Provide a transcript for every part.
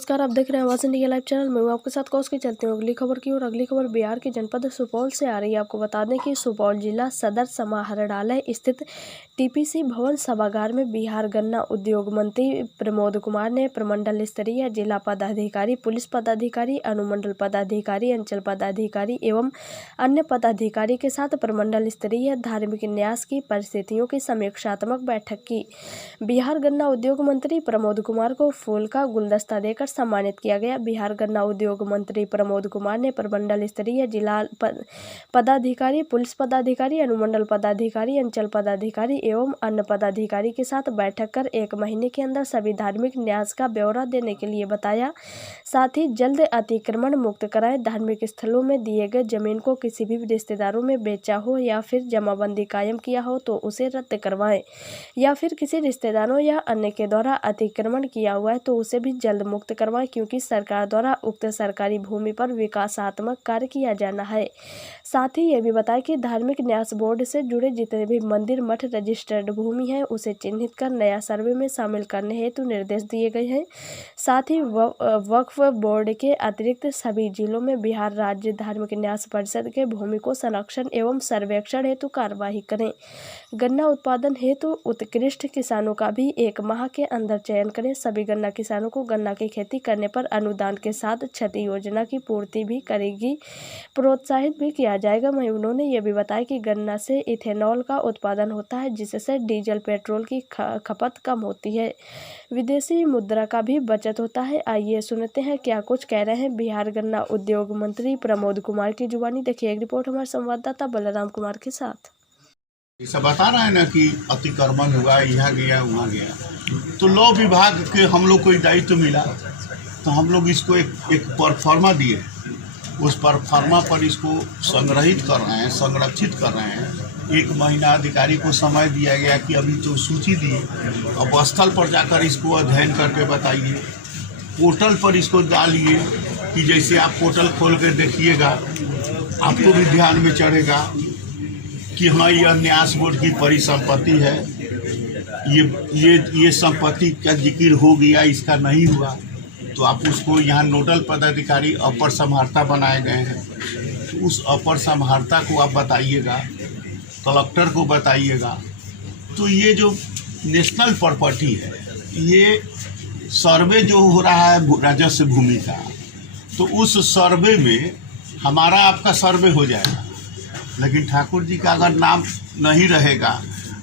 नमस्कार, आप देख रहे हैं आवाज़ इंडिया लाइव चैनल में। मैं आपके साथ कौश के चलती हूँ अगली खबर की ओर। अगली खबर बिहार के जनपद सुपौल से आ रही है। आपको बता दें कि सुपौल जिला सदर समाहरणालय स्थित टीपीसी भवन सभागार में बिहार गन्ना उद्योग मंत्री प्रमोद कुमार ने प्रमंडल स्तरीय जिला पदाधिकारी, पुलिस पदाधिकारी, अनुमंडल पदाधिकारी, अंचल पदाधिकारी एवं अन्य पदाधिकारी के साथ प्रमंडल स्तरीय धार्मिक न्यास की परिस्थितियों की समीक्षात्मक बैठक की। बिहार गन्ना उद्योग मंत्री प्रमोद कुमार को फूल का गुलदस्ता देकर सम्मानित किया गया। बिहार गन्ना उद्योग मंत्री प्रमोद कुमार ने प्रमंडल स्तरीय जिला पदाधिकारी, पुलिस पदाधिकारी, अनुमंडल पदाधिकारी, अंचल पदाधिकारी एवं अन्य पदाधिकारी के साथ बैठक कर 1 महीने के अंदर सभी धार्मिक न्यास का ब्यौरा देने के लिए बताया। साथ ही जल्द अतिक्रमण मुक्त कराएं, धार्मिक स्थलों में दिए गए जमीन को किसी भी रिश्तेदारों में बेचा हो या फिर जमाबंदी कायम किया हो तो उसे रद्द करवाएं, या फिर किसी रिश्तेदारों या अन्य के द्वारा अतिक्रमण किया हुआ है तो उसे भी जल्द मुक्त करवाएं, क्योंकि सरकार द्वारा उक्त सरकारी भूमि पर विकासात्मक कार्य किया जाना है। साथ ही ये भी बताया कि धार्मिक न्यास बोर्ड से जुड़े जितने भी मंदिर मठ रजिस्टर्ड भूमि है उसे चिन्हित कर नया सर्वे में शामिल करने हेतु निर्देश दिए गए हैं। साथ ही वक्फ बोर्ड के अतिरिक्त सभी जिलों में बिहार राज्य धार्मिक न्यास परिषद के भूमि को संरक्षण एवं सर्वेक्षण हेतु कार्यवाही करें। गन्ना उत्पादन हेतु उत्कृष्ट किसानों का भी 1 माह के अंदर चयन करें। सभी गन्ना किसानों को गन्ना की खेती करने पर अनुदान के साथ क्षति योजना की पूर्ति भी करेगी, प्रोत्साहित भी किया जाएगा। वहीं उन्होंने ये भी बताया कि गन्ना से इथेनॉल का उत्पादन होता है, जिससे डीजल पेट्रोल की खपत कम होती है, विदेशी मुद्रा का भी बचत होता है। आइए सुनते हैं क्या कुछ कह रहे हैं बिहार गन्ना उद्योग मंत्री प्रमोद कुमार की जुबानी। देखिए एक रिपोर्ट हमारे संवाददाता बलराम कुमार के साथ। सब बता रहा है ना कि अतिक्रमण हुआ, यहाँ गया वहाँ गया, तो लॉ विभाग के हम लोग को दायित्व मिला तो हम लोग इसको एक परफॉर्मा दिए। उस परफॉर्मा पर इसको संग्रहित कर रहे हैं, संरक्षित कर रहे हैं। 1 महीना अधिकारी को समय दिया गया कि अभी तो सूची दिए, अब स्थल पर जाकर इसको अध्ययन करके बताइए। पोर्टल पर इसको डालिए कि जैसे आप पोर्टल खोल के देखिएगा आपको भी ध्यान में चढ़ेगा कि हाँ यह न्यास बोर्ड की परिसंपत्ति है, ये संपत्ति का जिक्र हो गया, इसका नहीं हुआ तो आप उसको यहाँ नोडल पदाधिकारी अपर समाहर्ता बनाए गए हैं, तो उस अपर समाहर्ता को आप बताइएगा, कलेक्टर को बताइएगा। तो ये जो नेशनल प्रॉपर्टी है, ये सर्वे जो हो रहा है राजस्व भूमि का, तो उस सर्वे में हमारा आपका सर्वे हो जाएगा, लेकिन ठाकुर जी का अगर नाम नहीं रहेगा,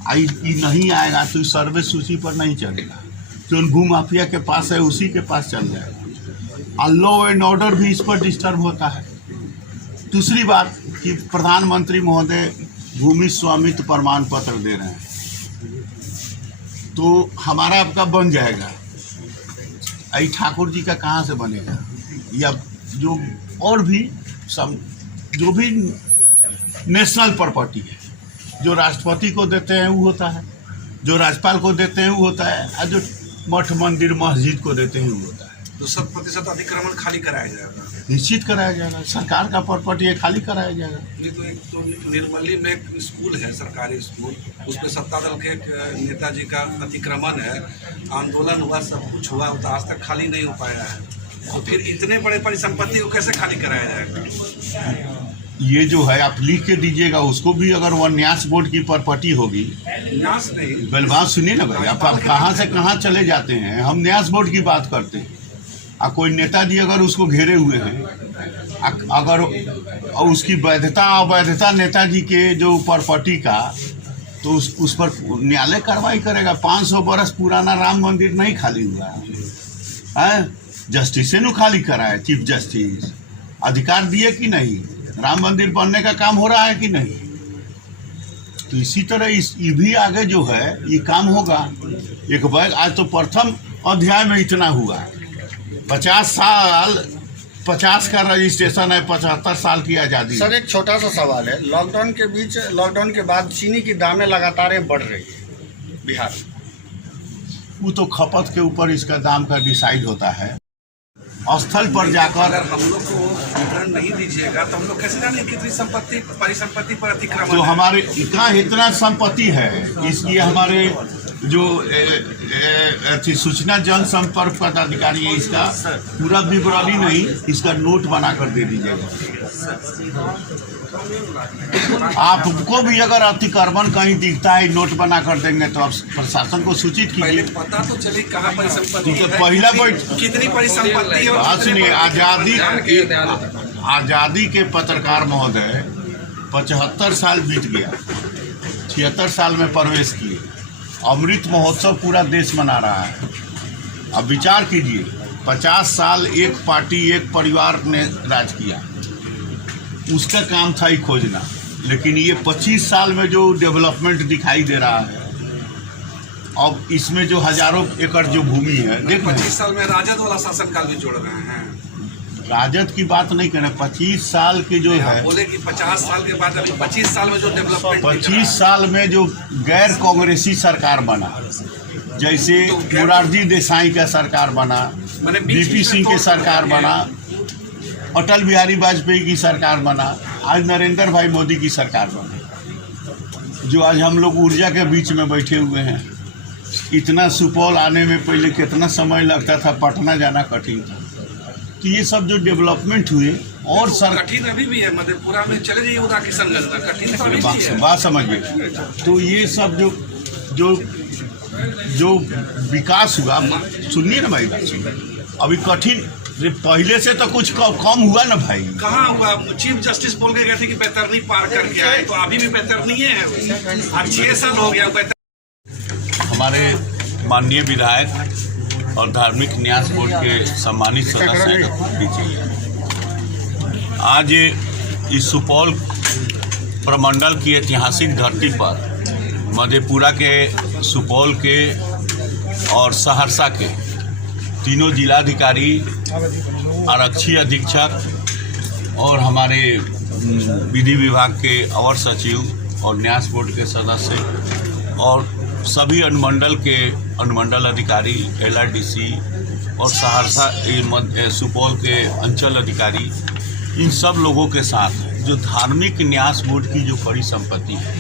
नहीं आएगा तो इस सर्वे सूची पर नहीं चलेगा। जो भू माफिया के पास है उसी के पास चल जाएगा और लॉ एंड ऑर्डर भी इस पर डिस्टर्ब होता है। दूसरी बात कि प्रधानमंत्री महोदय भूमि स्वामित्व प्रमाण पत्र दे रहे हैं, तो हमारा आपका बन जाएगा, आई ठाकुर जी का कहाँ से बनेगा? या जो और भी जो भी नेशनल प्रॉपर्टी है, जो राष्ट्रपति को देते हैं वो होता है, जो राज्यपाल को देते हैं वो होता है, और जो मठ मंदिर मस्जिद को देते हैं वो होता है। तो 100% अतिक्रमण खाली कराया जाएगा? निश्चित कराया जाएगा, सरकार का प्रॉपर्टी है, खाली कराया जाएगा। ये तो एक तो निर्मली में एक स्कूल है, सरकारी स्कूल, उस पर सत्ता दल के एक नेताजी का अतिक्रमण है, आंदोलन हुआ, सब कुछ हुआ, तो आज तक खाली नहीं हो पाया है। तो फिर इतने बड़े परिसंपत्ति को कैसे खाली कराया जाएगा? ये जो है आप लिख के दीजिएगा उसको भी, अगर वह न्यास बोर्ड की प्रॉपर्टी होगी। न्यास नहीं, बलबात सुनिए ना भाई, आप कहाँ से कहाँ चले जाते हैं। हम न्यास बोर्ड की बात करते हैं। कोई नेताजी अगर उसको घेरे हुए हैं, अगर उसकी वैधता अवैधता नेताजी के जो प्रॉपर्टी का, तो उस पर न्यायालय कार्रवाई करेगा। 500 बरस पुराना राम मंदिर नहीं खाली हुआ है, जस्टिस से नु खाली कराए, चीफ जस्टिस अधिकार दिए कि नहीं, राम मंदिर बनने का काम हो रहा है कि नहीं। तो इसी तरह ये भी आगे जो है ये काम होगा। एक बार आज तो प्रथम अध्याय में इतना हुआ, 50 साल 50 का रजिस्ट्रेशन है, 75 साल की आज़ादी। सर एक छोटा सा सवाल है, लॉकडाउन के बाद चीनी की दामें लगातार बढ़ रही है बिहार में। वो तो खपत के ऊपर इसका दाम का डिसाइड होता है। स्थल पर जाकर अगर हम लोग को विवरण नहीं दीजिएगा तो हम लोग कैसे जाने कितनी परिसंपत्ति पर अतिक्रमण जो हमारे कहाँ इतना संपत्ति है, इसलिए हमारे जो सूचना जनसंपर्क पदाधिकारी है, इसका पूरा विवरणी नहीं, इसका नोट बना कर दे दीजिएगा। आपको भी अगर अतिक्रमण कहीं दिखता है, नोट बना कर देंगे तो आप प्रशासन को सूचित कीजिए। पता तो चले कहाँ परिसंपत्ति है, पहला कितनी परिसंपत्ति है। बात सुनिए, आज़ादी के पत्रकार महोदय 75 साल बीत गया, 76 साल में प्रवेश किए। अमृत महोत्सव पूरा देश मना रहा है। अब विचार कीजिए, 50 साल एक पार्टी एक परिवार ने राज किया, उसका काम था ही खोजना। लेकिन ये 25 साल में जो डेवलपमेंट दिखाई दे रहा है, अब इसमें जो हजारों एकड़ जो भूमि है, देखो 25 साल में राजद वाला शासनकाल भी जोड़ रहे हैं। राजद की बात नहीं करें, 25 साल की जो है, बोले कि 50 साल के बाद अभी 25 साल में जो डेवलपमेंट 25 साल में जो गैर कांग्रेसी सरकार बना, जैसे मोरारजी देसाई का सरकार बना, बीपी सिंह के सरकार बना, अटल बिहारी वाजपेयी की सरकार बना, आज नरेंद्र भाई मोदी की सरकार बना, जो आज हम लोग ऊर्जा के बीच में बैठे हुए हैं। इतना सुपौल आने में पहले कितना समय लगता था, पटना जाना कठिन था। तो ये सब जो डेवलपमेंट हुए और कठिन अभी भी है, मधेपुरा में चले जाइए, उदा किशनगंज में कठिन तो अभी भी है। बात समझिए, तो ये सब जो विकास हुआ, सुनिए ना भाई, बात सुनिए। अभी कठिन पहले से तो कुछ कम हुआ ना भाई। कहाँ हुआ? चीफ जस्टिस बोल के गए थे कि बैतरनी पार करके आए, तो अभी भी बैतरनी है। अब 6 साल हो गया। हमारे माननीय विधायक और धार्मिक न्यास बोर्ड के सम्मानित सदस्य हैं, आज इस सुपौल प्रमंडल की ऐतिहासिक धरती पर मधेपुरा के, सुपौल के और सहरसा के तीनों जिलाधिकारी, आरक्षी अधीक्षक और हमारे विधि विभाग के अवर सचिव और न्यास बोर्ड के सदस्य और सभी अनुमंडल अधिकारी, LRDC और सहरसा सुपौल के अंचल अधिकारी, इन सब लोगों के साथ जो धार्मिक न्यास बोर्ड की जो बड़ी संपत्ति है,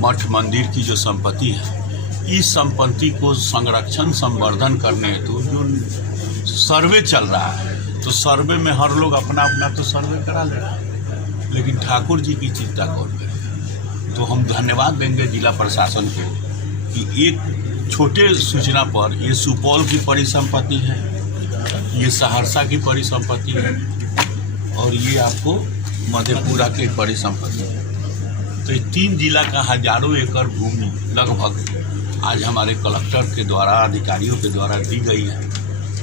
मठ मंदिर की जो संपत्ति है, इस संपत्ति को संरक्षण संवर्धन करने हेतु जो सर्वे चल रहा है, तो सर्वे में हर लोग अपना अपना तो सर्वे करा ले रहा है, लेकिन ठाकुर जी की चिंता कौन करे। तो हम धन्यवाद देंगे जिला प्रशासन को कि एक छोटे सूचना पर ये सुपौल की परिसंपत्ति है, ये सहरसा की परिसंपत्ति है और ये आपको मधेपुरा की परिसंपत्ति है। तो ये 3 जिला का हजारों एकड़ भूमि लगभग आज हमारे कलेक्टर के द्वारा, अधिकारियों के द्वारा दी गई है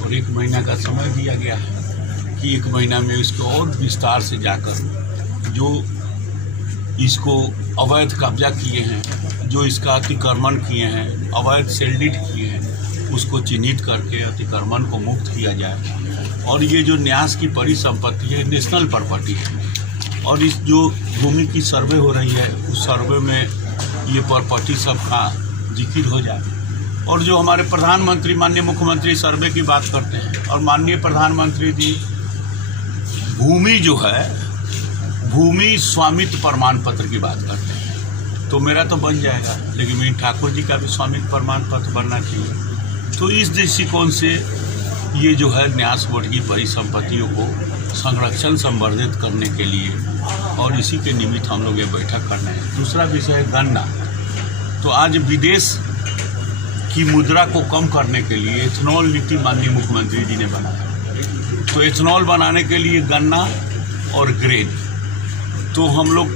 और 1 महीना का समय दिया गया है कि 1 महीना में इसको और विस्तार से जाकर जो इसको अवैध कब्जा किए हैं, जो इसका अतिक्रमण किए हैं, अवैध सेल्डिट किए हैं, उसको चिन्हित करके अतिक्रमण को मुक्त किया जाए। और ये जो न्यास की परिसंपत्ति है, नेशनल प्रॉपर्टी है, और इस जो भूमि की सर्वे हो रही है, उस सर्वे में ये प्रॉपर्टी सबका जिक्र हो जाए। और जो हमारे प्रधानमंत्री, माननीय मुख्यमंत्री सर्वे की बात करते हैं, और माननीय प्रधानमंत्री जी भूमि जो है, भूमि स्वामित्व प्रमाण पत्र की बात करते हैं, तो मेरा तो बन जाएगा, लेकिन मेरी ठाकुर जी का भी स्वामित्व प्रमाण पत्र बनना चाहिए। तो इस दृष्टिकोण से ये जो है न्यास बोर्ड की परिसंपत्तियों को संरक्षण संवर्धित करने के लिए, और इसी के निमित्त हम लोग ये बैठक कर रहे हैं। दूसरा विषय है गन्ना। तो आज विदेश की मुद्रा को कम करने के लिए एथनॉल नीति माननीय मुख्यमंत्री जी ने बनाया। तो एथनॉल बनाने के लिए गन्ना और ग्रेन, तो हम लोग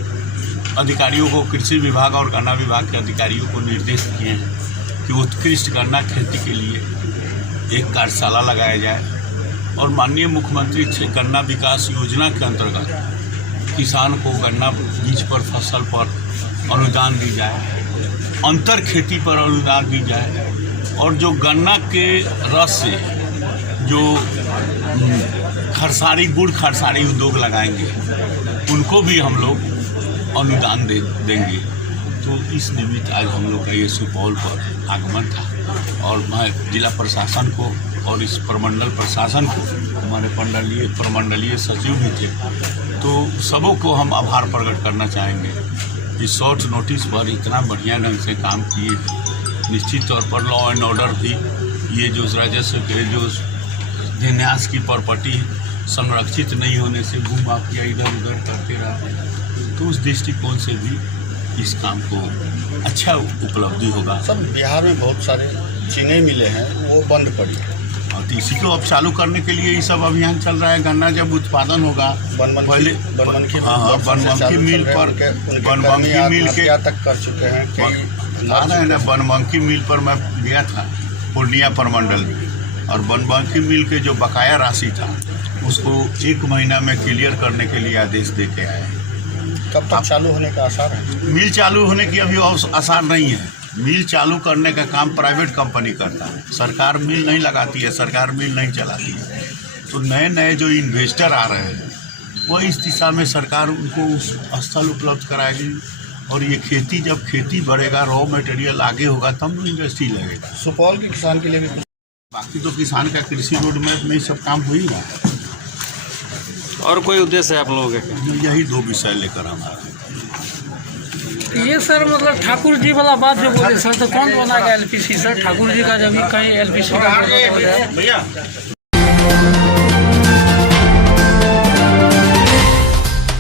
अधिकारियों को, कृषि विभाग और गन्ना विभाग के अधिकारियों को निर्देश किए हैं कि उत्कृष्ट गन्ना खेती के लिए एक कार्यशाला लगाया जाए और माननीय मुख्यमंत्री गन्ना विकास योजना के अंतर्गत किसान को गन्ना बीज पर, फसल पर अनुदान दी जाए, अंतर खेती पर अनुदान दी जाए, और जो गन्ना के रस से जो खरसारी, गुड़ खरसारी उद्योग लगाएंगे, उनको भी हम लोग अनुदान देंगे। तो इस निमित्त आज हम लोग का ये सुपौल पर आगमन था, और मैं जिला प्रशासन को और इस प्रमंडल प्रशासन को, हमारे प्रमंडलीय सचिव भी थे, तो सबों को हम आभार प्रकट करना चाहेंगे कि शॉर्ट नोटिस पर इतना बढ़िया ढंग से काम किए निश्चित तौर पर लॉ एंड ऑर्डर भी ये जो राजस्व के जो न्यास की प्रॉपर्टी संरक्षित नहीं होने से भू माफिया इधर उधर करते रहते हैं, तो उस दृष्टिकोण से भी इस काम को अच्छा उपलब्धि होगा। सब बिहार में बहुत सारे चीनी मिले हैं वो बंद पड़ी है, और इसी को अब चालू करने के लिए ये सब अभियान चल रहा है। गन्ना जब उत्पादन होगा पहले बनमनखी मिल पर बनमनखी मिल के तक कर चुके हैं बनमनखी मिल पर मैं गया था पूर्णिया प्रमंडल में, और बनमनखी मिल के जो बकाया राशि था उसको 1 महीना में क्लियर करने के लिए आदेश दे के आए। कब तक चालू होने का आसार है? मिल चालू होने की अभी आसार नहीं है। मिल चालू करने का काम प्राइवेट कंपनी करता है, सरकार मिल नहीं लगाती है, सरकार मिल नहीं चलाती है। तो नए नए जो इन्वेस्टर आ रहे हैं वो इस दिशा में सरकार उनको उस स्थल उपलब्ध कराएगी, और ये खेती जब खेती बढ़ेगा, रॉ मटेरियल आगे होगा तब इंडस्ट्री लगेगा। सुपौल के किसान के लिए भी बाकी तो किसान का कृषि रोड मैप में सब काम हो ही रहा है। और कोई उद्देश्य है आप लोगों के? यही 2 विषय लेकर हमारा ये सर मतलब ठाकुर जी वाला बात जो बोले सर, तो कौन बनाएगा एलपीसी सर? ठाकुर जी का जब कहीं एलपीसी का